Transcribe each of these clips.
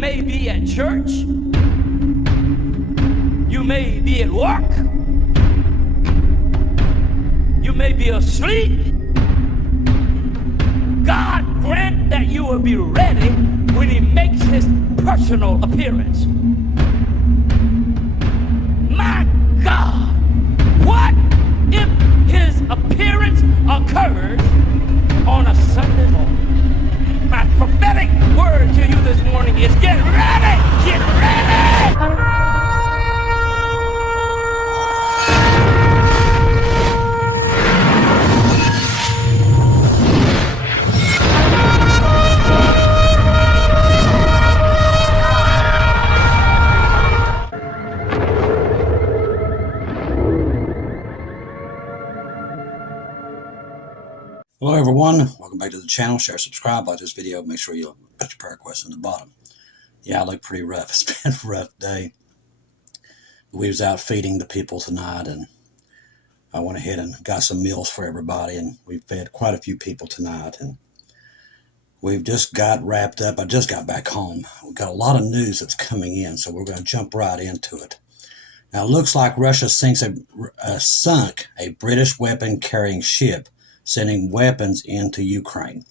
may be at church. You may be at work. You may be asleep. God grant that you will be ready when he makes his personal appearance. My God, what if his appearance occurs on a Sunday morning? My prophetic word to you this morning is get ready! Get ready! Hello everyone, welcome back to the channel. Share, subscribe, like this video, make sure you put your prayer question at the bottom. Yeah, I look pretty rough. It's been a rough day. We was out feeding the people tonight, and I went ahead and got some meals for everybody, and we fed quite a few people tonight, and we've just got wrapped up. I just got back home. We've got a lot of news that's coming in, so we're going to jump right into it. Now, it looks like Russia sunk a British weapon-carrying ship sending weapons into Ukraine.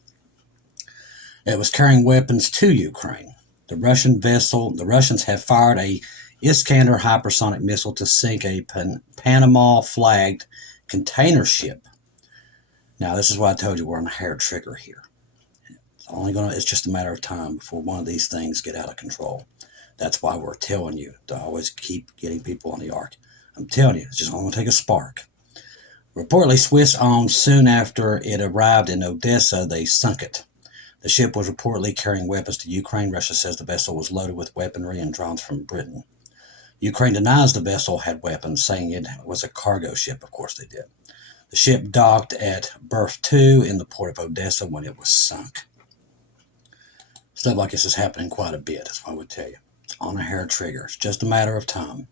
It was carrying weapons to Ukraine. The Russians have fired a Iskander hypersonic missile to sink a Panama-flagged container ship. Now, this is why I told you we're on a hair trigger here. It's just a matter of time before one of these things get out of control. That's why we're telling you to always keep getting people on the ark. I'm telling you, it's just only going to take a spark. Reportedly, Swiss owned soon after it arrived in Odessa, they sunk it. The ship was reportedly carrying weapons to Ukraine. Russia says the vessel was loaded with weaponry and drones from Britain. Ukraine denies the vessel had weapons, saying it was a cargo ship. Of course they did. The ship docked at berth 2 in the port of Odessa when it was sunk. Stuff like this is happening quite a bit, that's what I would tell you. It's on a hair trigger. It's just a matter of time,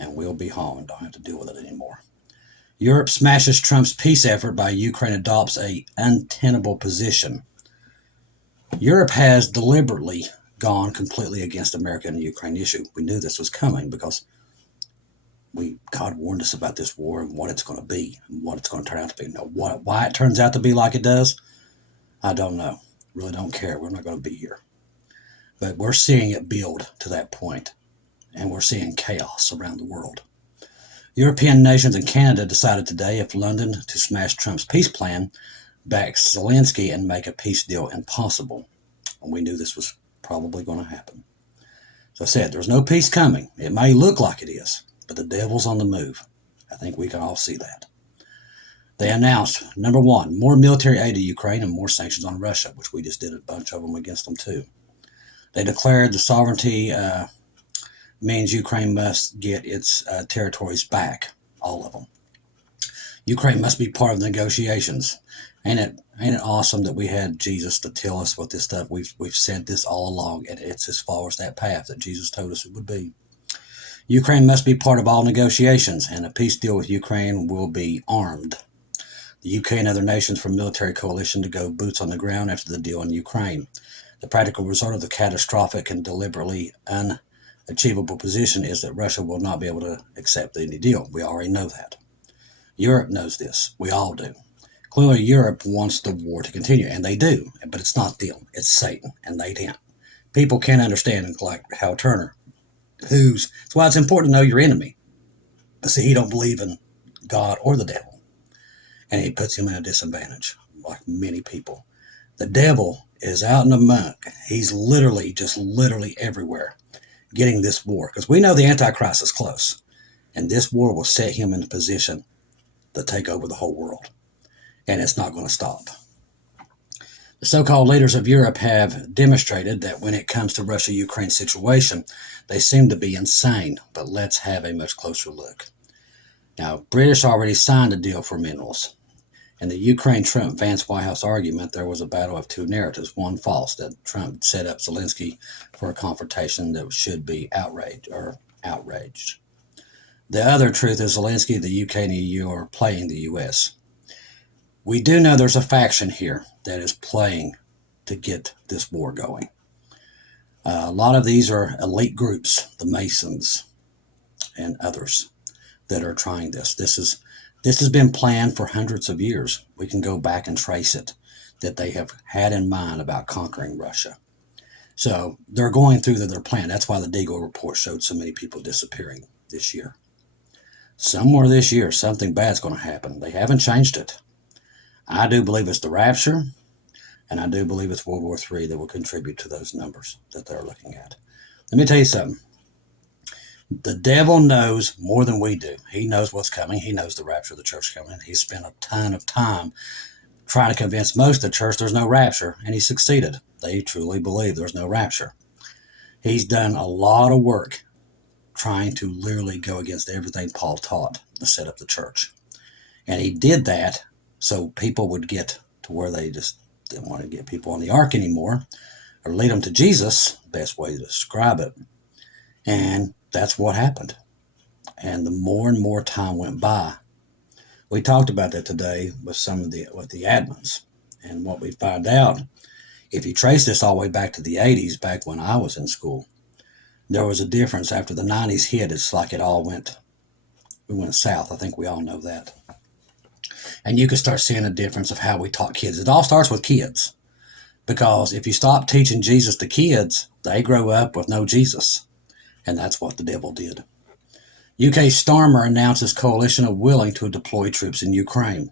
and we'll be home and don't have to deal with it anymore. Europe smashes Trump's peace effort by Ukraine adopts a untenable position. Europe has deliberately gone completely against America in the Ukraine issue. We knew this was coming because God warned us about this war and what it's going to be and what it's going to turn out to be. Now, why it turns out to be like it does, I don't know. Really don't care. We're not going to be here. But we're seeing it build to that point, and we're seeing chaos around the world. European nations and Canada decided today if London to smash Trump's peace plan, back Zelensky, and make a peace deal impossible. And we knew this was probably going to happen. So I said, there's no peace coming. It may look like it is, but the devil's on the move. I think we can all see that. They announced, number one, more military aid to Ukraine and more sanctions on Russia, which we just did a bunch of them against them too. They declared the sovereignty means Ukraine must get its territories back, all of them. Ukraine must be part of the negotiations. Ain't it awesome that we had Jesus to tell us what this stuff? We've said this all along, and it's as far as that path that Jesus told us it would be. Ukraine must be part of all negotiations, and a peace deal with Ukraine will be armed. The UK and other nations from military coalition to go boots on the ground after the deal in Ukraine. The practical result of the catastrophic and deliberately unachievable position is that Russia will not be able to accept any deal. We already know that. Europe knows this. We all do. Clearly, Europe wants the war to continue, and they do. But it's not them. It's Satan, and they can't. People can't understand, like Hal Turner, that's why it's important to know your enemy. But see, he don't believe in God or the devil, and he puts him in a disadvantage, like many people. The devil is out in the muck. He's literally everywhere getting this war, because we know the Antichrist is close, and this war will set him in a position to take over the whole world, and it's not going to stop. The so-called leaders of Europe have demonstrated that when it comes to Russia-Ukraine situation, they seem to be insane, but let's have a much closer look. Now, British already signed a deal for minerals. In the Ukraine-Trump-Vance White House argument, there was a battle of two narratives, one false, that Trump set up Zelensky for a confrontation that should be outraged. The other truth is Zelensky, the UK, and the EU are playing the US. We do know there's a faction here that is playing to get this war going. A lot of these are elite groups, the Masons and others, that are trying this. This has been planned for hundreds of years. We can go back and trace it, that they have had in mind about conquering Russia. So they're going through their plan. That's why the Deagle report showed so many people disappearing this year. Somewhere this year, something bad's going to happen. They haven't changed it. I do believe it's the rapture, and I do believe it's World War III that will contribute to those numbers that they're looking at. Let me tell you something. The devil knows more than we do. He knows what's coming. He knows the rapture of the church coming. He spent a ton of time trying to convince most of the church there's no rapture, and he succeeded. They truly believe there's no rapture. He's done a lot of work trying to literally go against everything Paul taught to set up the church. And he did that so people would get to where they just didn't want to get people on the ark anymore, or lead them to Jesus, best way to describe it. And that's what happened. And the more and more time went by, we talked about that today with some of the admins. And what we find out, if you trace this all the way back to the 80s, back when I was in school, there was a difference. After the 90s hit, it's like it all went south. I think we all know that. And you can start seeing a difference of how we taught kids. It all starts with kids. Because if you stop teaching Jesus to kids, they grow up with no Jesus. And that's what the devil did. UK Starmer announces coalition of willing to deploy troops in Ukraine.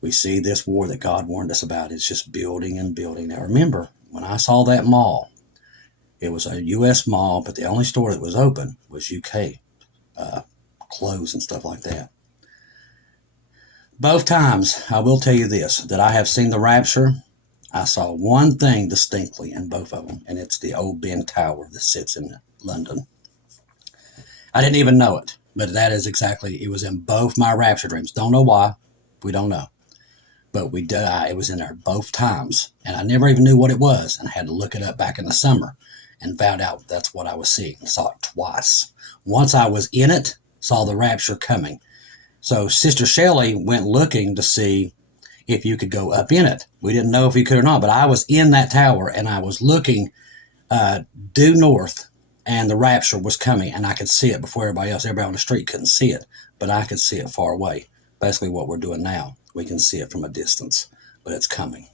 We see this war that God warned us about. It's just building and building. Now remember, when I saw that mall, it was a U.S. mall, but the only store that was open was UK clothes and stuff like that. Both times, I will tell you this, that I have seen the rapture. I saw one thing distinctly in both of them, and it's the old Ben Tower that sits in London. I didn't even know it, but that is exactly, it was in both my rapture dreams. Don't know why. We don't know. But it was in there both times, and I never even knew what it was, and I had to look it up back in the summer and found out that's what I was seeing. I saw it twice. Once I was in it, saw the rapture coming. So Sister Shelley went looking to see if you could go up in it. We didn't know if you could or not, but I was in that tower, and I was looking due north, and the rapture was coming, and I could see it before everybody else. Everybody on the street couldn't see it, but I could see it far away. Basically what we're doing now. We can see it from a distance, but it's coming.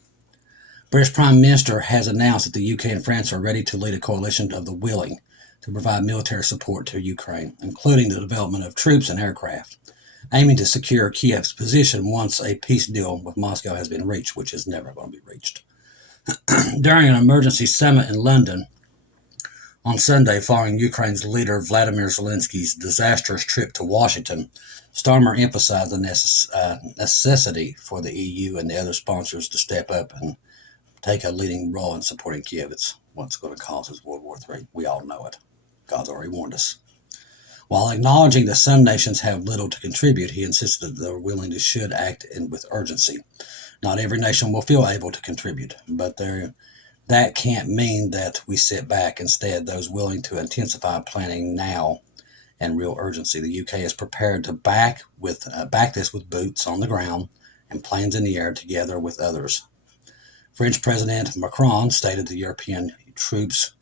British Prime Minister has announced that the UK and France are ready to lead a coalition of the willing to provide military support to Ukraine, including the development of troops and aircraft, aiming to secure Kiev's position once a peace deal with Moscow has been reached, which is never going to be reached. During an emergency summit in London on Sunday, following Ukraine's leader Vladimir Zelensky's disastrous trip to Washington, Starmer emphasized the necessity for the EU and the other sponsors to step up and take a leading role in supporting Kiev. It's what's going to cause us World War III. We all know it. God's already warned us. While acknowledging that some nations have little to contribute, he insisted that they're willing to should act with urgency. Not every nation will feel able to contribute, but that can't mean that we sit back. Instead, those willing to intensify planning now and real urgency. The UK is prepared to back this with boots on the ground and planes in the air together with others. French President Macron stated the European troops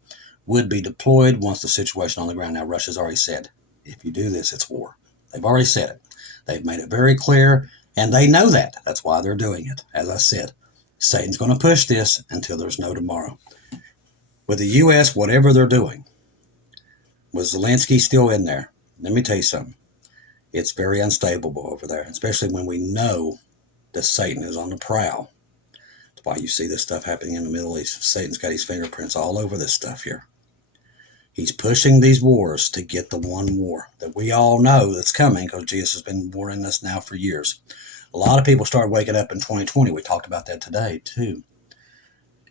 would be deployed once the situation on the ground. Now, Russia's already said, if you do this, it's war. They've already said it. They've made it very clear, and they know that. That's why they're doing it. As I said, Satan's going to push this until there's no tomorrow. With the U.S., whatever they're doing, was Zelensky still in there? Let me tell you something. It's very unstable over there, especially when we know that Satan is on the prowl. That's why you see this stuff happening in the Middle East. Satan's got his fingerprints all over this stuff here. He's pushing these wars to get the one war that we all know that's coming, because Jesus has been warning us now for years. A lot of people started waking up in 2020. We talked about that today, too.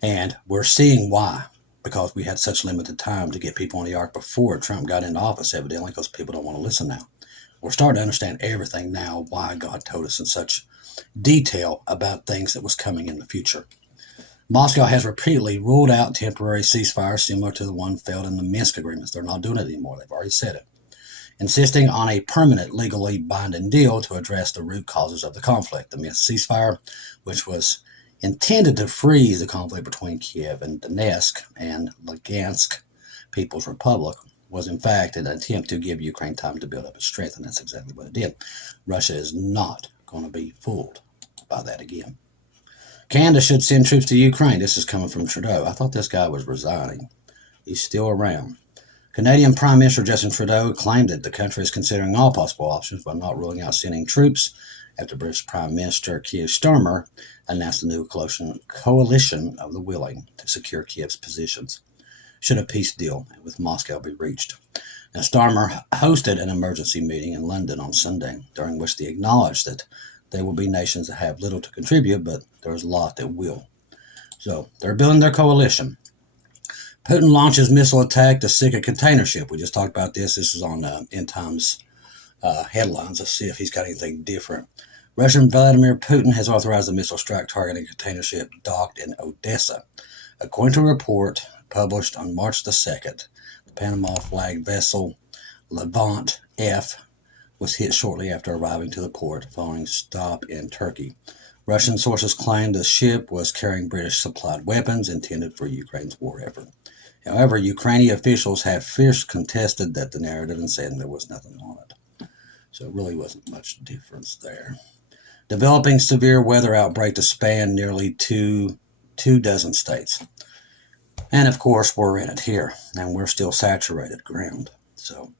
And we're seeing why. Because we had such limited time to get people on the ark before Trump got into office, evidently, because people don't want to listen now. We're starting to understand everything now, why God told us in such detail about things that was coming in the future. Moscow has repeatedly ruled out temporary ceasefire similar to the one failed in the Minsk agreements. They're not doing it anymore. They've already said it. Insisting on a permanent, legally binding deal to address the root causes of the conflict. The Minsk ceasefire, which was intended to freeze the conflict between Kiev and Donetsk and Lugansk People's Republic, was in fact an attempt to give Ukraine time to build up its strength, and that's exactly what it did. Russia is not going to be fooled by that again. Canada should send troops to Ukraine. This is coming from Trudeau. I thought this guy was resigning. He's still around. Canadian Prime Minister Justin Trudeau claimed that the country is considering all possible options while not ruling out sending troops after British Prime Minister Keir Starmer announced a new coalition of the willing to secure Kiev's positions should a peace deal with Moscow be reached. Now, Starmer hosted an emergency meeting in London on Sunday, during which they acknowledged that there will be nations that have little to contribute, but there's a lot that will. So they're building their coalition. Putin launches missile attack to sink a container ship. We just talked about this. This is on End Times headlines. Let's see if he's got anything different. Russian Vladimir Putin has authorized a missile strike targeting a container ship docked in Odessa. According to a report published on March the 2nd, the Panama flagged vessel Levant F was hit shortly after arriving to the port following a stop in Turkey. Russian sources claimed the ship was carrying British supplied weapons intended for Ukraine's war effort. However, Ukrainian officials have fiercely contested that the narrative and said there was nothing on it. So it really wasn't much difference there. Developing severe weather outbreak to span nearly two dozen states. And of course, we're in it here, and we're still saturated ground. So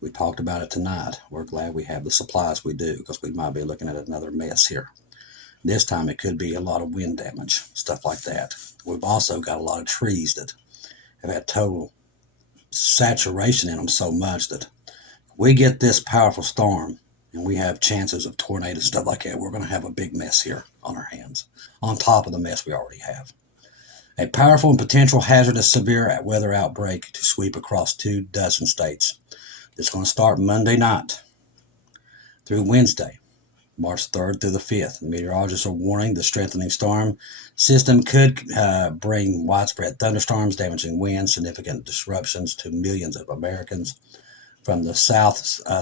we talked about it tonight. We're glad we have the supplies we do, because we might be looking at another mess here. This time it could be a lot of wind damage, stuff like that. We've also got a lot of trees that have had total saturation in them so much that we get this powerful storm and we have chances of tornadoes, stuff like that. We're going to have a big mess here on our hands, on top of the mess we already have. A powerful and potential hazardous severe weather outbreak to sweep across 24 states. It's going to start Monday night through Wednesday, March 3rd through the 5th. Meteorologists are warning the strengthening storm system could bring widespread thunderstorms, damaging winds, significant disruptions to millions of Americans from the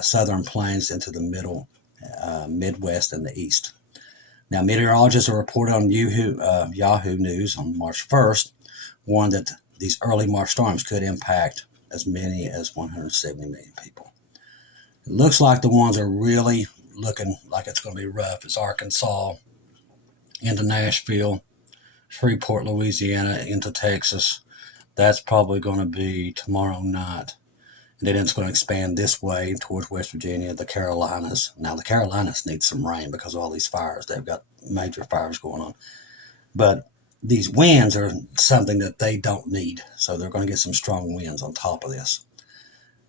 southern plains into the middle, Midwest, and the East. Now, meteorologists are reported on Yahoo News on March 1st, warned that these early March storms could impact as many as 170 million people. It looks like the ones are really looking like it's going to be rough. It's Arkansas into Nashville, Shreveport, Louisiana, into Texas. That's probably going to be tomorrow night. And then it's going to expand this way towards West Virginia, the Carolinas. Now, the Carolinas need some rain because of all these fires. They've got major fires going on. But these winds are something that they don't need. So they're going to get some strong winds on top of this.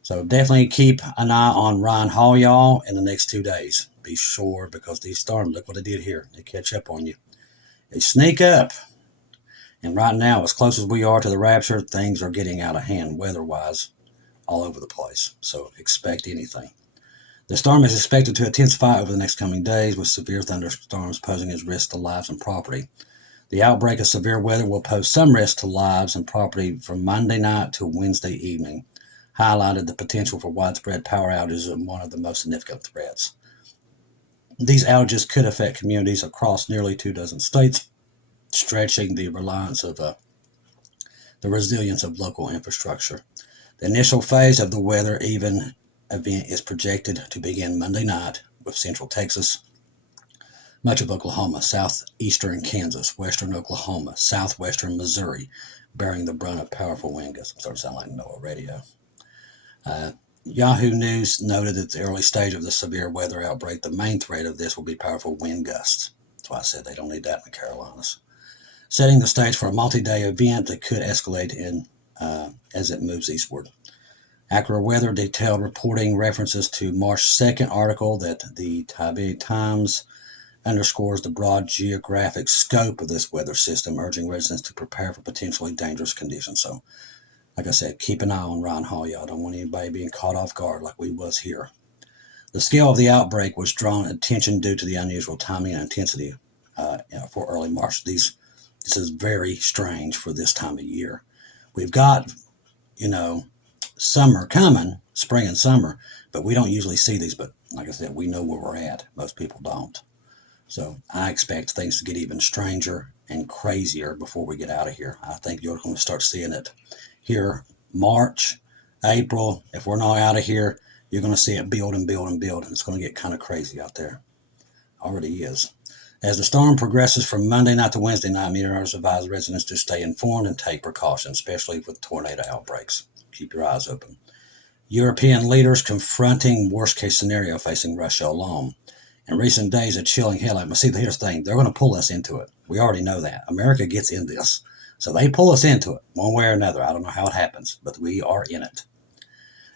So definitely keep an eye on Ryan Hall, y'all, in the next 2 days. Be sure, because these storms, look what they did here. They catch up on you. They sneak up. And right now, as close as we are to the rapture, things are getting out of hand weather-wise all over the place. So expect anything. The storm is expected to intensify over the next coming days, with severe thunderstorms posing as risk to lives and property. The outbreak of severe weather will pose some risk to lives and property from Monday night to Wednesday evening, highlighted the potential for widespread power outages as one of the most significant threats. These outages could affect communities across nearly 24 states, stretching the reliance of the resilience of local infrastructure. The initial phase of the weather event is projected to begin Monday night, with central Texas, much of Oklahoma, southeastern Kansas, western Oklahoma, southwestern Missouri bearing the brunt of powerful wind gusts. I'm starting to sound like NOAA radio. Yahoo News noted that at the early stage of the severe weather outbreak, the main threat of this will be powerful wind gusts. That's why I said they don't need that in the Carolinas. Setting the stage for a multi-day event that could escalate as it moves eastward. AccuWeather detailed reporting references to March 2nd article that the Taipei Times underscores the broad geographic scope of this weather system, urging residents to prepare for potentially dangerous conditions. So, like I said, keep an eye on Ryan Hall, y'all. Don't want anybody being caught off guard like we was here. The scale of the outbreak was drawn attention due to the unusual timing and intensity for early March. This is very strange for this time of year. We've got, summer coming, spring and summer, but we don't usually see these. But like I said, we know where we're at. Most people don't. So I expect things to get even stranger and crazier before we get out of here. I think you're going to start seeing it here March, April. If we're not out of here, you're going to see it build and build and build, and it's going to get kind of crazy out there. Already is. As the storm progresses from Monday night to Wednesday night, meteorologists advise residents to stay informed and take precautions, especially with tornado outbreaks. Keep your eyes open. European leaders confronting worst-case scenario facing Russia alone. In recent days, a chilling headline. But see, here's the thing. They're going to pull us into it. We already know that. America gets in this. So they pull us into it one way or another. I don't know how it happens, but we are in it.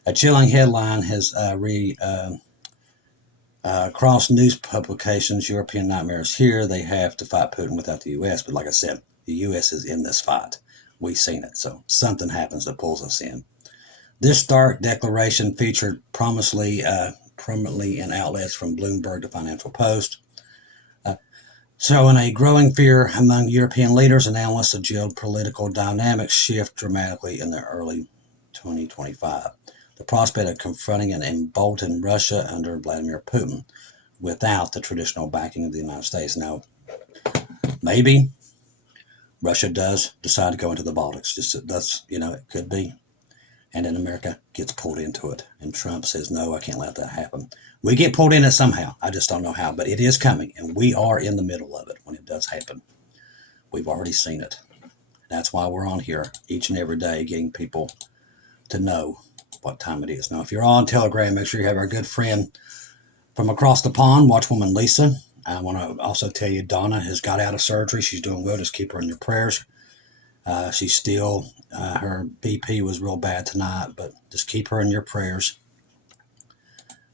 A chilling headline has across news publications. European nightmares here. They have to fight Putin without the U.S. But like I said, the U.S. is in this fight. We've seen it. So something happens that pulls us in. This stark declaration featured prominently in outlets from Bloomberg to Financial Post. Showing a growing fear among European leaders and analysts of geopolitical dynamics shift dramatically in the early 2025. The prospect of confronting an emboldened Russia under Vladimir Putin without the traditional backing of the United States. Now, maybe Russia does decide to go into the Baltics. It could be. And then America gets pulled into it. And Trump says, no, I can't let that happen. We get pulled in it somehow. I just don't know how. But it is coming. And we are in the middle of it when it does happen. We've already seen it. That's why we're on here each and every day getting people to know what time it is. Now, if you're on Telegram, make sure you have our good friend from across the pond, Watchwoman Lisa. I want to also tell you Donna has got out of surgery. She's doing well. Just keep her in your prayers. She's still, her BP was real bad tonight, but just keep her in your prayers.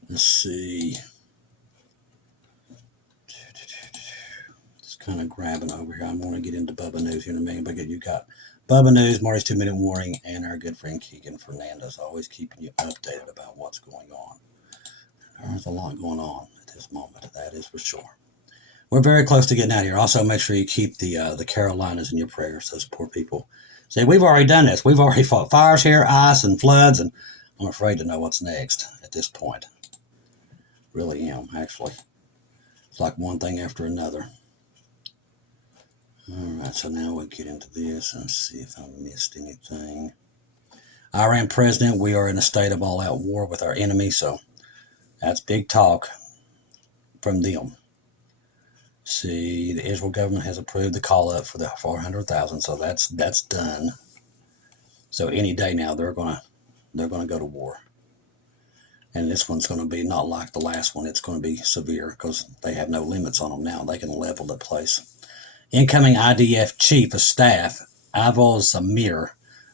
Let's see. Just kind of grabbing over here. I'm going to get into Bubba News here in a minute, but you got Bubba News, Marty's 2-minute warning, and our good friend Keegan Fernandez, always keeping you updated about what's going on. There's a lot going on at this moment, that is for sure. We're very close to getting out of here. Also, make sure you keep the Carolinas in your prayers, those poor people. See, we've already done this. We've already fought fires here, ice, and floods, and I'm afraid to know what's next at this point. Really am, actually. It's like one thing after another. All right, so now we'll get into this and see if I missed anything. Iran president, we are in a state of all-out war with our enemy, so that's big talk from them. See, the Israel government has approved the call-up for the 400,000, so that's done. So any day now, they're gonna go to war, and this one's going to be not like the last one. It's going to be severe because they have no limits on them now. They can level the place. Incoming IDF Chief of Staff Aval Zamir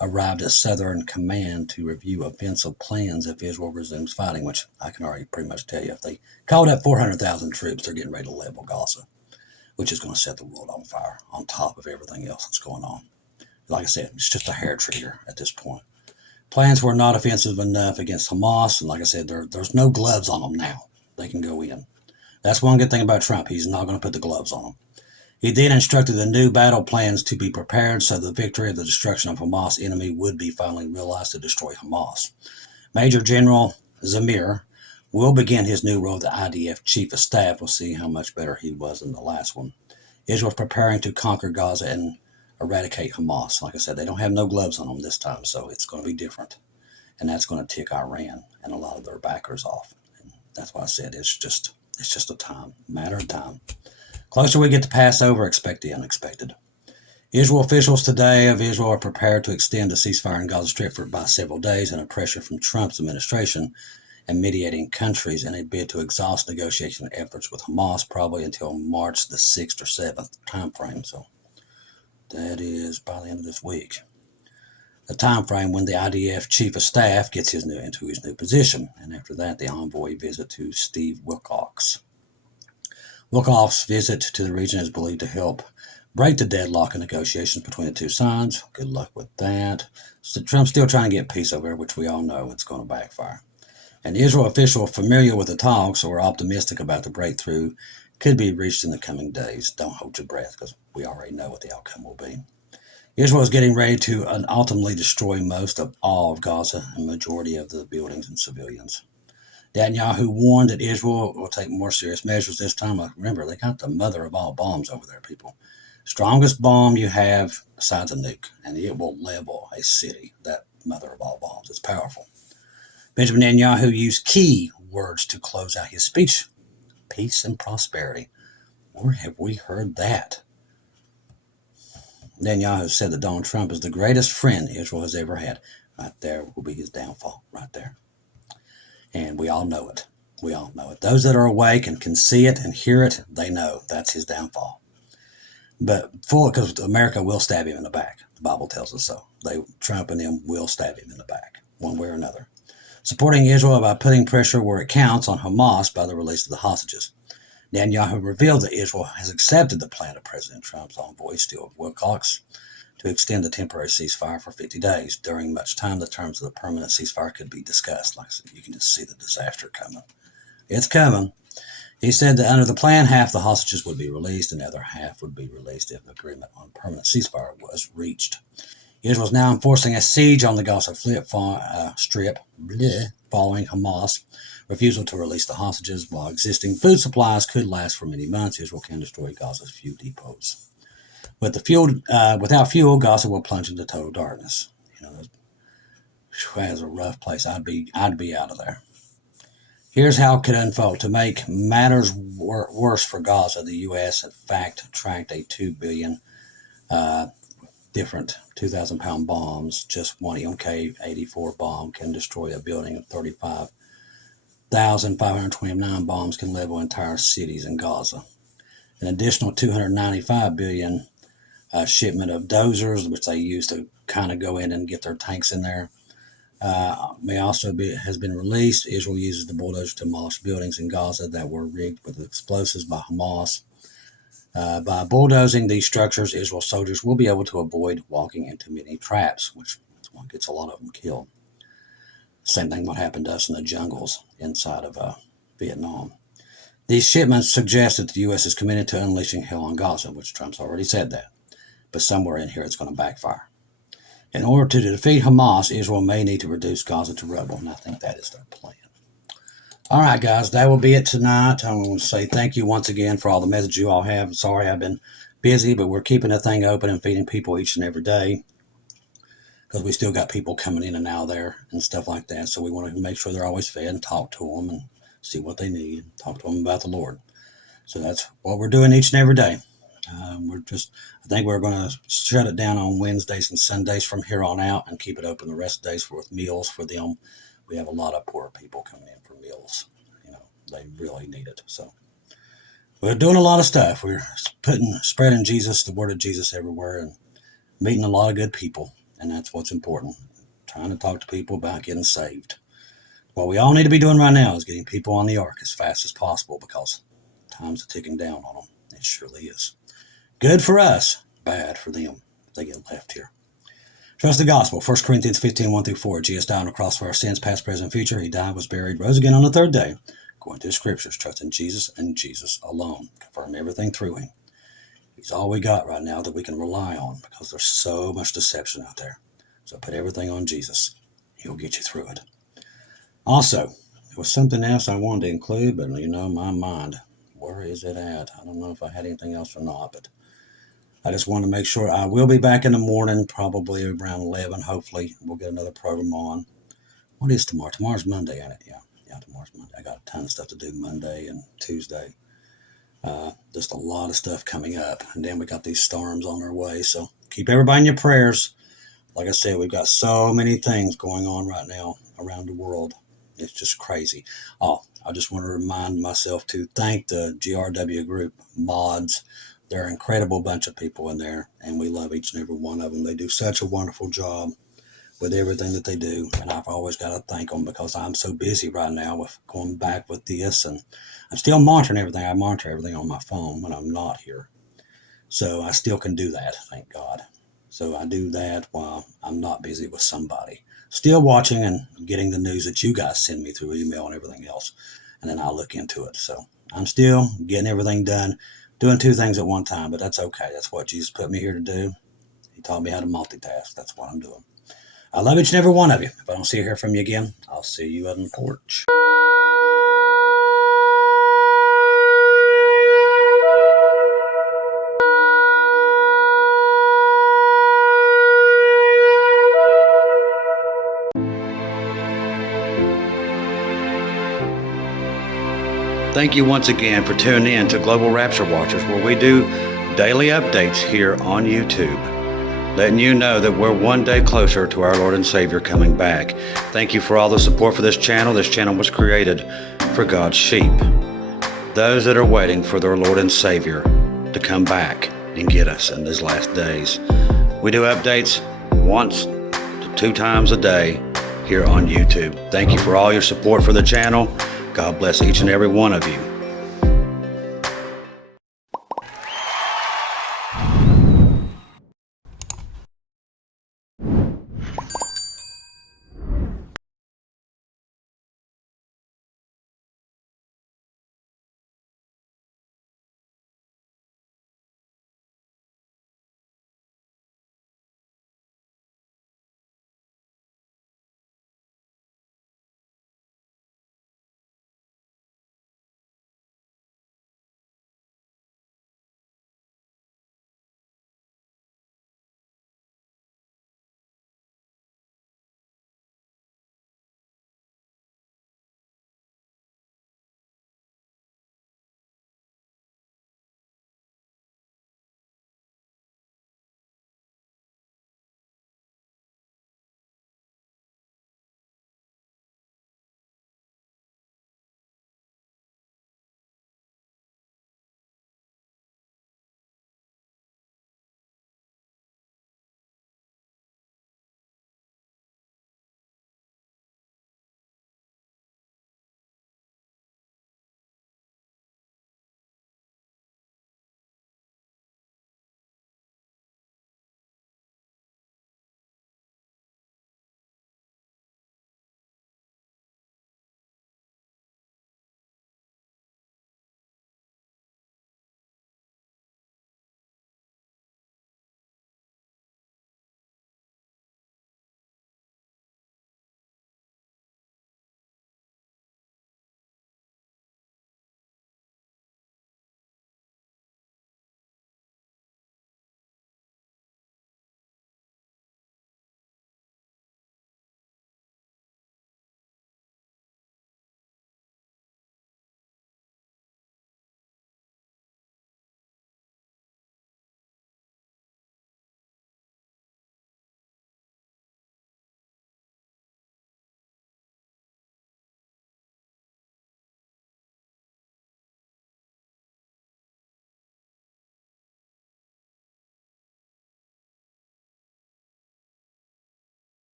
arrived at Southern Command to review offensive plans if Israel resumes fighting, which I can already pretty much tell you. If they called up 400,000 troops, they're getting ready to level Gaza, which is going to set the world on fire on top of everything else that's going on. Like I said, it's just a hair trigger at this point. Plans were not offensive enough against Hamas, and like I said, there's no gloves on them now. They can go in. That's one good thing about Trump. He's not going to put the gloves on them. He then instructed the new battle plans to be prepared so the victory of the destruction of Hamas enemy would be finally realized to destroy Hamas. Major General Zamir will begin his new role as the IDF Chief of Staff. We'll see how much better he was than the last one. Israel's preparing to conquer Gaza and eradicate Hamas. Like I said, they don't have no gloves on them this time, so it's going to be different. And that's going to tick Iran and a lot of their backers off. And that's why I said it's just a matter of time. Closer we get to Passover, expect the unexpected. Israel officials today of Israel are prepared to extend the ceasefire in Gaza Strip by several days in a pressure from Trump's administration and mediating countries in a bid to exhaust negotiation efforts with Hamas probably until March the 6th or 7th time frame. So that is by the end of this week. The time frame when the IDF Chief of Staff gets into his new position. And after that, the envoy visit to Steve Wilcox. Wilcox's visit to the region is believed to help break the deadlock in negotiations between the two sides. Good luck with that. So Trump's still trying to get peace over there, which we all know it's going to backfire. An Israel official familiar with the talks or optimistic about the breakthrough could be reached in the coming days. Don't hold your breath because we already know what the outcome will be. Israel is getting ready to ultimately destroy most of all of Gaza and majority of the buildings and civilians. Netanyahu warned that Israel will take more serious measures this time. Remember, they got the mother of all bombs over there, people. Strongest bomb you have besides a nuke, and it will level a city. That mother of all bombs. It's powerful. Benjamin Netanyahu used key words to close out his speech. Peace and prosperity. Where have we heard that? Netanyahu said that Donald Trump is the greatest friend Israel has ever had. Right there will be his downfall, right there. And we all know it. We all know it. Those that are awake and can see it and hear it, they know that's his downfall. But because America will stab him in the back. The Bible tells us so. Trump and them will stab him in the back, one way or another. Supporting Israel by putting pressure where it counts on Hamas by the release of the hostages. Netanyahu revealed that Israel has accepted the plan of President Trump's envoy, Steve Wilcox, to extend the temporary ceasefire for 50 days. During much time, the terms of the permanent ceasefire could be discussed. Like I said, you can just see the disaster coming. It's coming. He said that under the plan, half the hostages would be released and the other half would be released if agreement on permanent ceasefire was reached. Israel is now enforcing a siege on the Gaza Strip following Hamas' refusal to release the hostages. While existing food supplies could last for many months, Israel can destroy Gaza's fuel depots. Without fuel, Gaza will plunge into total darkness. That's a rough place. I'd be out of there. Here's how it could unfold. To make matters worse for Gaza, the U.S. in fact tracked a 2 billion different 2,000-pound bombs. Just one MK-84 bomb can destroy a building, of 35,529 bombs can level entire cities in Gaza. An additional 295 billion shipment of dozers, which they use to kind of go in and get their tanks in there, has been released. Israel uses the bulldozer to demolish buildings in Gaza that were rigged with explosives by Hamas. By bulldozing these structures, Israel soldiers will be able to avoid walking into many traps, which is what gets a lot of them killed. Same thing what happened to us in the jungles inside of Vietnam. These shipments suggest that the U.S. is committed to unleashing hell on Gaza, which Trump's already said that. But somewhere in here it's going to backfire. In order to defeat Hamas, Israel may need to reduce Gaza to rubble, and I think that is their plan. All right, guys, that will be it tonight. I want to say thank you once again for all the messages you all have. Sorry I've been busy, but we're keeping the thing open and feeding people each and every day because we still got people coming in and out there and stuff like that. So we want to make sure they're always fed and talk to them and see what they need, talk to them about the Lord. So that's what we're doing each and every day. I think we're going to shut it down on Wednesdays and Sundays from here on out and keep it open the rest of the days with meals for them. We have a lot of poor people coming in for meals. They really need it. So we're doing a lot of stuff. We're spreading Jesus, the word of Jesus everywhere, and meeting a lot of good people. And that's what's important. Trying to talk to people about getting saved. What we all need to be doing right now is getting people on the ark as fast as possible because time's ticking down on them. It surely is. Good for us, bad for them if they get left here. Trust the gospel. 1 Corinthians 15, 1-4. Jesus died on the cross for our sins, past, present, future. He died, was buried, rose again on the third day. Going to the scriptures, trust in Jesus and Jesus alone. Confirm everything through him. He's all we got right now that we can rely on because there's so much deception out there. So put everything on Jesus. He'll get you through it. Also, there was something else I wanted to include, but my mind, where is it at? I don't know if I had anything else or not, but I just want to make sure. I will be back in the morning, probably around 11. Hopefully, we'll get another program on. What is tomorrow? Tomorrow's Monday, ain't it? Yeah, tomorrow's Monday. I got a ton of stuff to do Monday and Tuesday. Just a lot of stuff coming up. And then we got these storms on our way. So keep everybody in your prayers. Like I said, we've got so many things going on right now around the world. It's just crazy. Oh, I just want to remind myself to thank the GRW group mods. They're an incredible bunch of people in there, and we love each and every one of them. They do such a wonderful job with everything that they do, and I've always got to thank them because I'm so busy right now with going back with this, and I'm still monitoring everything. I monitor everything on my phone when I'm not here, so I still can do that, thank God. So I do that while I'm not busy with somebody. Still watching and getting the news that you guys send me through email and everything else, and then I'll look into it. So I'm still getting everything done. Doing two things at one time, but that's okay. That's what Jesus put me here to do. He taught me how to multitask. That's what I'm doing. I love each and every one of you. If I don't see or hear from you again, I'll see you on the porch. Thank you once again for tuning in to Global Rapture Watchers, where we do daily updates here on YouTube, letting you know that we're one day closer to our Lord and Savior coming back. Thank you for all the support for this channel. This channel was created for God's sheep, those that are waiting for their Lord and Savior to come back and get us in these last days. We do updates once to 2 times a day here on YouTube. Thank you for all your support for the channel. God bless each and every one of you.